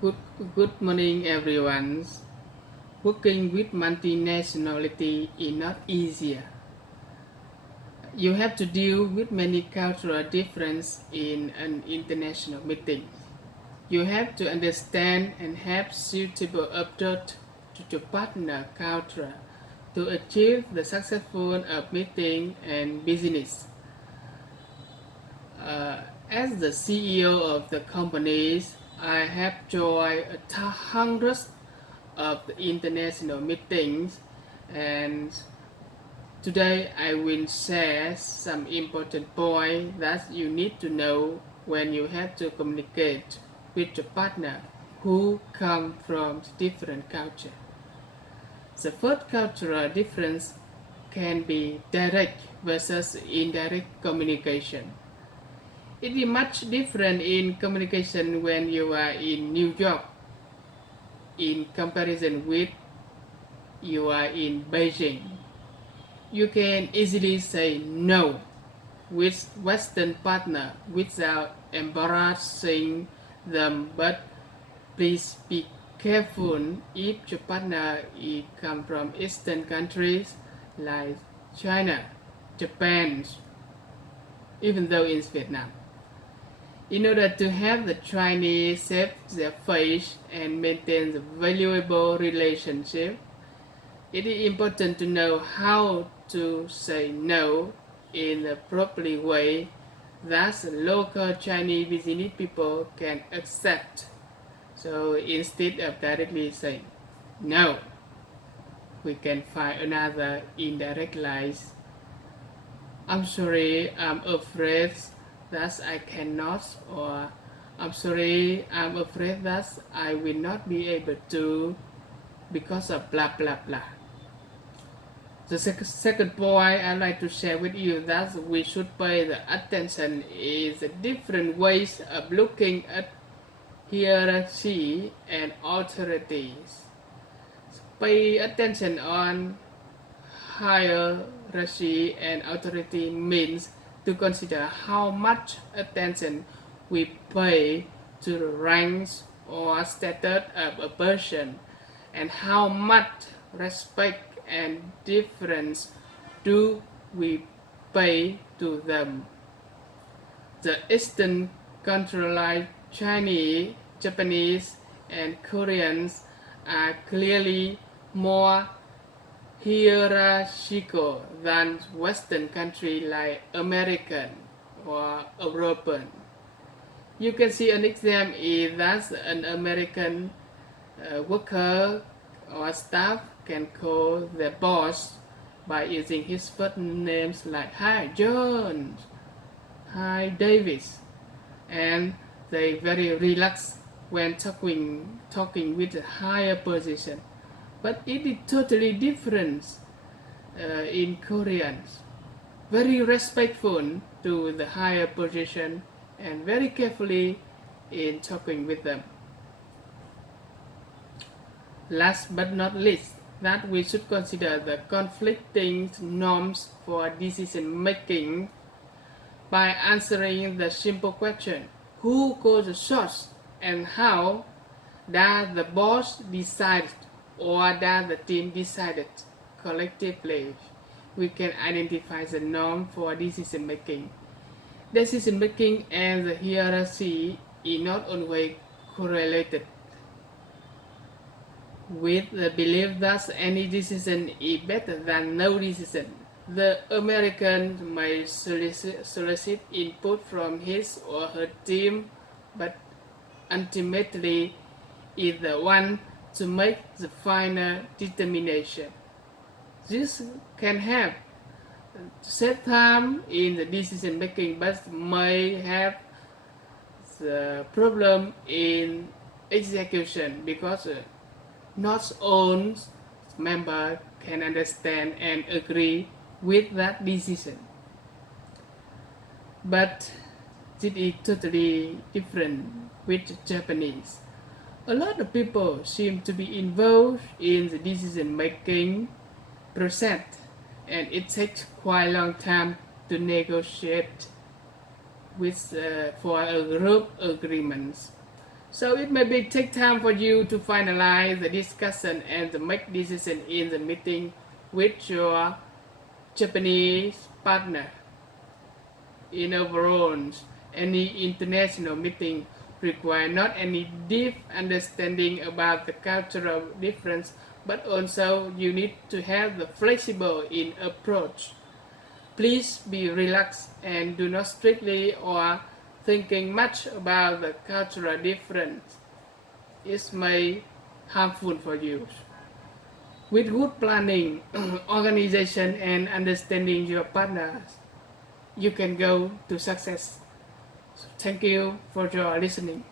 Good, good morning, everyone. Working with multinationality is not easier. You have to deal with many cultural differences in an international meeting. You have to understand and have suitable approach to your partner culture to achieve the successful meeting and business. As the CEO of the companies, I have joined hundreds of the international meetings, and today I will share some important points that you need to know when you have to communicate with your partner who come from different culture. The first cultural difference can be direct versus indirect communication. It is much different in communication when you are in New York in comparison with you are in Beijing. You can easily say no with Western partner without embarrassing them, but please be careful if your partner come from Eastern countries like China, Japan, even though in Vietnam. In order to have the Chinese save their face and maintain the valuable relationship, it is important to know how to say no in a proper way that local Chinese business people can accept. So instead of directly saying no, we can find another indirect lies. I'm sorry, I'm afraid that I cannot, or I'm sorry, I'm afraid that I will not be able to because of blah blah blah. The second point I'd like to share with you that we should pay the attention is the different ways of looking at hierarchy and authorities. Pay attention on hierarchy and authority means to consider how much attention we pay to the ranks or status of a person and how much respect and difference do we pay to them. The Eastern countries like Chinese, Japanese, and Koreans are clearly more hierarchical than Western countries like American or European. You can see an example is that an American worker or staff can call their boss by using his first names like "Hi John," "Hi Davis," and they very relaxed when talking with a higher position. But it is totally different in Koreans. Very respectful to the higher position and very carefully in talking with them. Last but not least, that we should consider the conflicting norms for decision making by answering the simple question: who calls the shots and how does the boss decide or does the team decide collectively? We can identify the norm for decision making. Decision making and the hierarchy is not always correlated with the belief that any decision is better than no decision. The American may solicit input from his or her team, but ultimately is the one to make the final determination. This can have save time in the decision making, but may have the problem in execution because not all members can understand and agree with that decision. But this is totally different with Japanese. A lot of people seem to be involved in the decision making process, and it takes quite a long time to negotiate with for a group agreements. So it may be take time for you to finalize the discussion and to make decision in the meeting with your Japanese partner. In overall, any international meeting require not any deep understanding about the cultural difference, but also you need to have the flexible in approach. Please be relaxed and do not strictly or thinking much about the cultural difference. It may harmful for you. With good planning, organization, and understanding your partners, you can go to success. So thank you for your listening.